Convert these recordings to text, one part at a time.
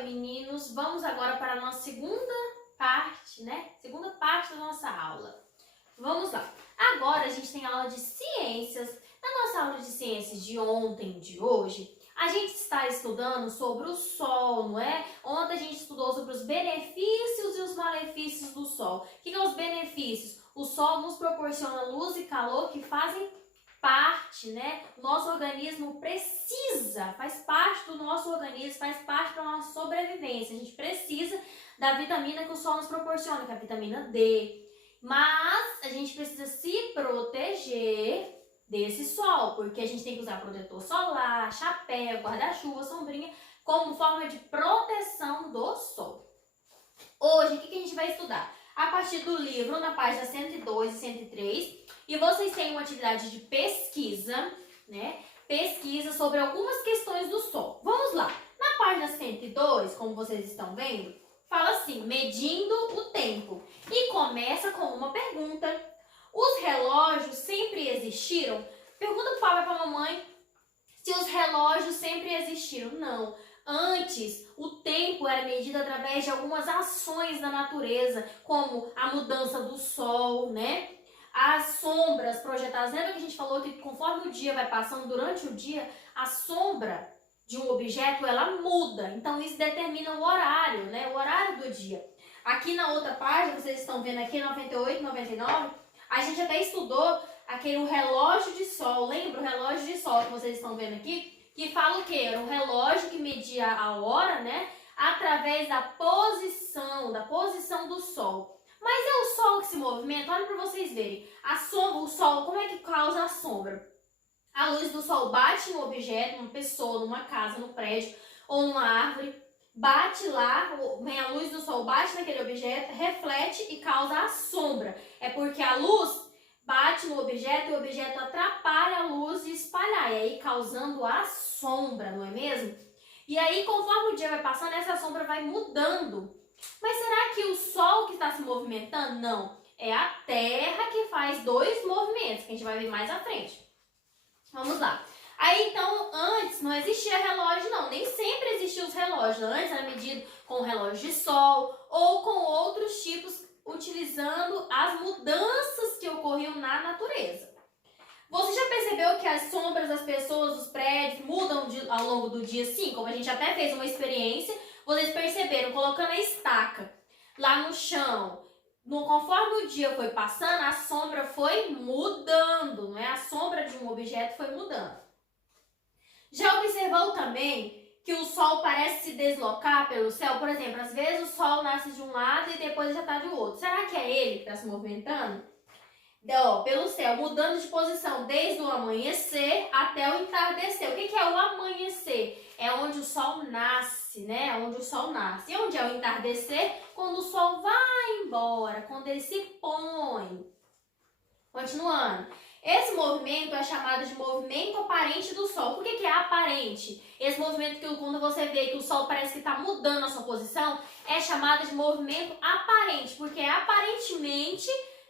Oi, meninos! Vamos agora para a nossa segunda parte, né? Segunda parte da nossa aula. Vamos lá. Agora a gente tem aula de ciências. Na nossa aula de ciências de ontem, de hoje, a gente está estudando sobre o Sol, não é? Ontem a gente estudou sobre os benefícios e os malefícios do Sol. O que são os benefícios? O Sol nos proporciona luz e calor que fazem parte, né? O nosso organismo precisa, faz parte do nosso organismo, faz parte da nossa sobrevivência. A gente precisa da vitamina que o Sol nos proporciona, que é a vitamina D. Mas a gente precisa se proteger desse sol, porque a gente tem que usar protetor solar, chapéu, guarda-chuva, sombrinha, como forma de proteção do sol. Hoje, o que a gente vai estudar? A partir do livro, na página 102 e 103, e vocês têm uma atividade de pesquisa, né? Pesquisa sobre algumas questões do Sol. Vamos lá. Na página 102, como vocês estão vendo, fala assim, medindo o tempo. E começa com uma pergunta. Os relógios sempre existiram? Pergunta pro papai e pra mamãe se os relógios sempre existiram. Não. Antes, o tempo era medido através de algumas ações da natureza, como a mudança do sol, né? As sombras projetadas. Lembra que a gente falou que conforme o dia vai passando, durante o dia, a sombra de um objeto, ela muda. Então, isso determina o horário, né? O horário do dia. Aqui na outra página, vocês estão vendo aqui, 98, 99, a gente até estudou aquele relógio de sol. Lembra o relógio de sol que vocês estão vendo aqui? Que fala o quê? Era um relógio que media a hora, né? Através da posição do sol. Mas é o sol que se movimenta? Olha para vocês verem. A sombra, o sol, como é que causa a sombra? A luz do sol bate no objeto, numa pessoa, numa casa, no prédio ou numa árvore. Bate lá, vem a luz do sol, bate naquele objeto, reflete e causa a sombra. É porque a luz bate no objeto e o objeto atrapalha a luz de espalhar, e aí causando a sombra, não é mesmo? E aí, conforme o dia vai passando, essa sombra vai mudando. Mas será que o Sol que está se movimentando? Não. É a Terra que faz dois movimentos, que a gente vai ver mais à frente. Vamos lá. Aí, então, antes não existia relógio, não. Nem sempre existiam os relógios. Antes era medido com relógio de sol ou com outros tipos, utilizando as mudanças que ocorriam na natureza. Você já percebeu que as sombras das pessoas, dos prédios, mudam ao longo do dia? Sim, como a gente até fez uma experiência, vocês perceberam, colocando a estaca lá no chão, conforme o dia foi passando, a sombra foi mudando, não é? A sombra de um objeto foi mudando. Já observou também que o sol parece se deslocar pelo céu? Por exemplo, às vezes o sol nasce de um lado e depois já está do outro. Será que é ele que está se movimentando? Pelo céu, mudando de posição desde o amanhecer até o entardecer. O que é o amanhecer? É onde o sol nasce, né? Onde o sol nasce. E onde é o entardecer? Quando o sol vai embora, quando ele se põe. Continuando. Esse movimento é chamado de movimento aparente do Sol. Por que é aparente? Esse movimento que quando você vê que o Sol parece que está mudando a sua posição, é chamado de movimento aparente, porque aparentemente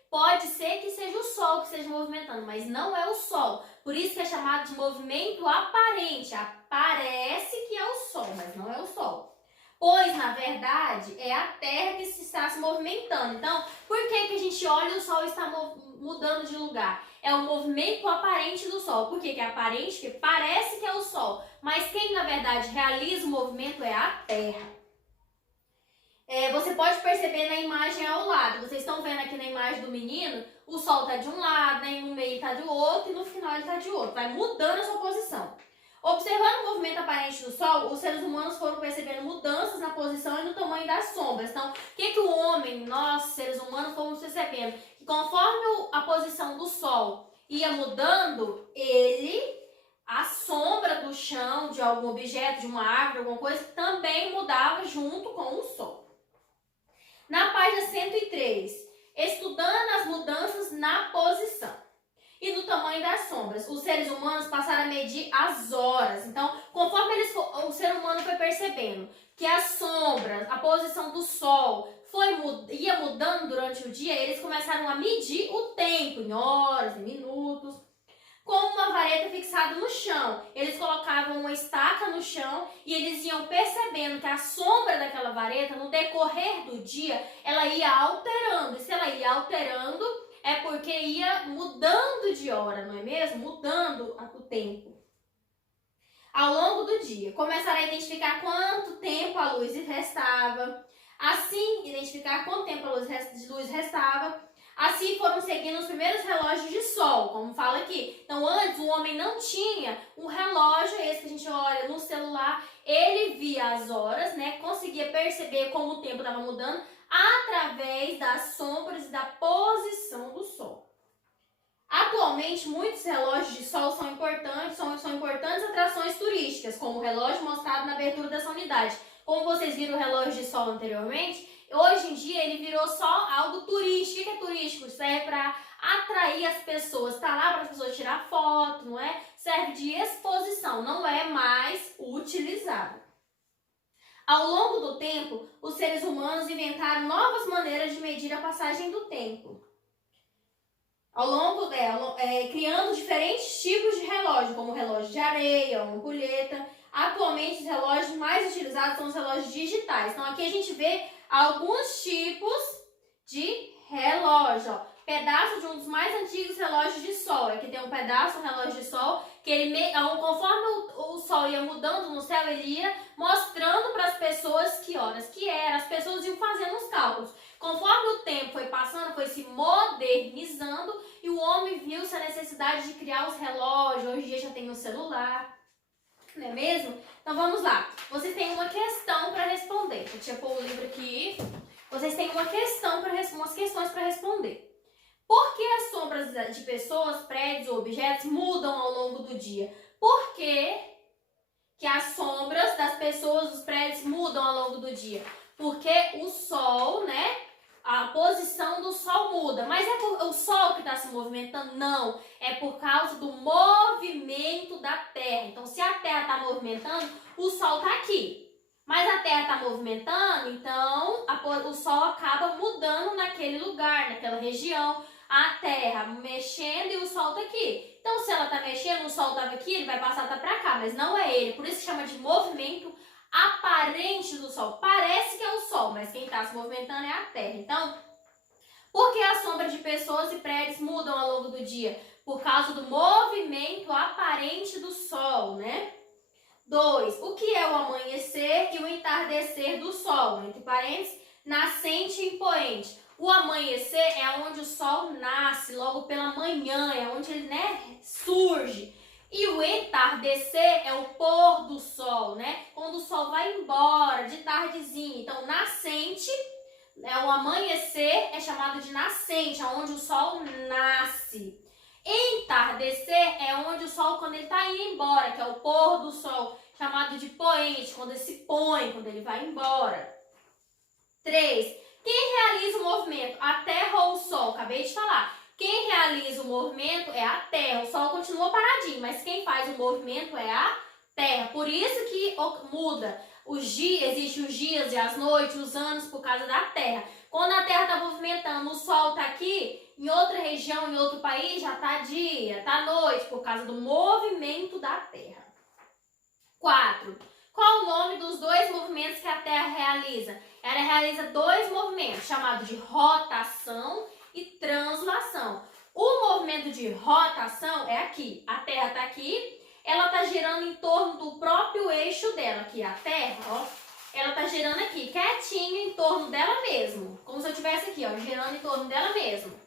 pode ser que seja o Sol que esteja movimentando, mas não é o Sol. Por isso que é chamado de movimento aparente. Parece que é o Sol, mas não é o Sol. Pois, na verdade, é a Terra que está se movimentando. Então, por que a gente olha e o Sol está mudando de lugar? É o movimento aparente do Sol. Por que é aparente? Porque parece que é o Sol. Mas quem, na verdade, realiza o movimento é a Terra. Você pode perceber na imagem ao lado. Vocês estão vendo aqui na imagem do menino, o Sol está de um lado, né, no meio está de outro e no final ele está de outro. Vai mudando a sua posição. Observando o movimento aparente do Sol, os seres humanos foram percebendo mudanças na posição e no tamanho das sombras. Então, o que o homem, nós, seres humanos, fomos percebendo? Que conforme a posição do Sol ia mudando, a sombra do chão, de algum objeto, de uma árvore, alguma coisa, também mudava junto com o Sol. Na página 103, estudando as mudanças na posição e no tamanho das sombras, os seres humanos passaram a medir as horas. Então, conforme o ser humano foi percebendo que as sombras, a posição do Sol ia mudando durante o dia, eles começaram a medir o tempo em horas, em minutos, com uma vareta fixada no chão. Eles colocavam uma estaca estaca no chão e eles iam percebendo que a sombra daquela vareta, no decorrer do dia, ela ia alterando. E se ela ia alterando, é porque ia mudando de hora, não é mesmo? Mudando o tempo. Ao longo do dia, começaram a identificar quanto tempo a luz restava. Assim, identificar quanto tempo a luz restava. Assim foram seguindo os primeiros relógios de sol, como fala aqui. Então, antes o homem não tinha um relógio, esse que a gente olha no celular. Ele via as horas, né? Conseguia perceber como o tempo estava mudando através das sombras e da posição do sol. Atualmente, muitos relógios de sol são importantes atrações turísticas, como o relógio mostrado na abertura dessa unidade. Como vocês viram o relógio de sol anteriormente, hoje em dia ele virou só algo turístico. O que é turístico? Serve para atrair as pessoas, está lá para as pessoas tirar foto, não é? Serve de exposição, não é mais utilizado. Ao longo do tempo, os seres humanos inventaram novas maneiras de medir a passagem do tempo. Ao longo dela, criando diferentes tipos de relógio, como relógio de areia, uma ampulheta. Atualmente, os relógios mais utilizados são os relógios digitais. Então, aqui a gente vê alguns tipos de relógio. Ó. Pedaço de um dos mais antigos relógios de sol. Aqui tem um pedaço, um relógio de sol, que ele, conforme o sol ia mudando no céu, ele ia mostrando para as pessoas que horas que era. As pessoas iam fazendo os cálculos. Conforme o tempo foi passando, foi se modernizando e o homem viu-se a necessidade de criar os relógios. Hoje em dia já tem o celular, não é mesmo? Então vamos lá. Vocês têm uma questão para responder. Deixa eu pôr o livro aqui. Vocês têm umas questões para responder. Por que as sombras de pessoas, prédios ou objetos mudam ao longo do dia? Por que as sombras das pessoas, dos prédios mudam ao longo do dia? Porque o sol, né? A posição do sol muda. Mas é o sol que está se movimentando? Não. É por causa do movimento da Terra. Então, se a Terra está movimentando, o sol está aqui. Mas a Terra está movimentando, então o sol acaba mudando naquele lugar, naquela região. A Terra mexendo e o sol está aqui. Então, se ela está mexendo, o sol estava aqui, ele vai passar para cá, mas não é ele. Por isso que chama de movimento aparente do sol. Parece que é o sol, mas quem está se movimentando é a Terra. Então, por que a sombra de pessoas e prédios mudam ao longo do dia? Por causa do movimento aparente do sol, né? 2. O que é o amanhecer e o entardecer do sol? Entre parênteses, nascente e poente. O amanhecer é onde o sol nasce, logo pela manhã, é onde ele, né, surge. E o entardecer é o pôr do sol, né? Quando o sol vai embora, de tardezinha. Então, nascente, o amanhecer é chamado de nascente, onde o sol nasce. Entardecer é onde o sol, quando ele está indo embora, que é o pôr do sol, chamado de poente, quando ele se põe, quando ele vai embora. 3. Quem realiza o movimento? A Terra ou o Sol? Acabei de falar. Quem realiza o movimento é a Terra. O Sol continua paradinho, mas quem faz o movimento é a Terra. Por isso que muda os dias, existem os dias e as noites, os anos, por causa da Terra. Quando a Terra está movimentando, o Sol está aqui, em outra região, em outro país, já está dia, está noite, por causa do movimento da Terra. 4. Qual o nome dos dois movimentos que a Terra realiza? Ela realiza dois movimentos, chamados de rotação e translação. O movimento de rotação é aqui. A Terra está aqui, ela está girando em torno do próprio eixo dela. Aqui a Terra, ó, ela está girando aqui, quietinho em torno dela mesmo. Como se eu estivesse aqui, ó, girando em torno dela mesmo.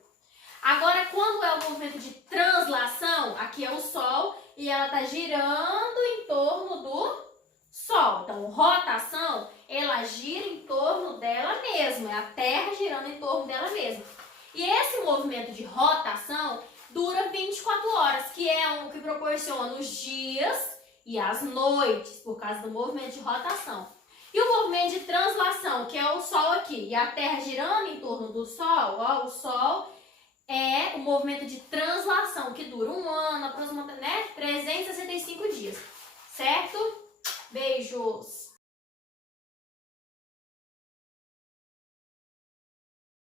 Agora, quando é o movimento de translação, aqui é o Sol e ela está girando em torno do Sol. Então, rotação, ela gira em torno dela mesma. É a Terra girando em torno dela mesma. E esse movimento de rotação dura 24 horas, que é o que proporciona os dias e as noites, por causa do movimento de rotação. E o movimento de translação, que é o Sol aqui, e a Terra girando em torno do Sol, ó, o Sol é o movimento de translação, que dura um ano, aproximadamente, né, 365 dias. Certo? Beijos!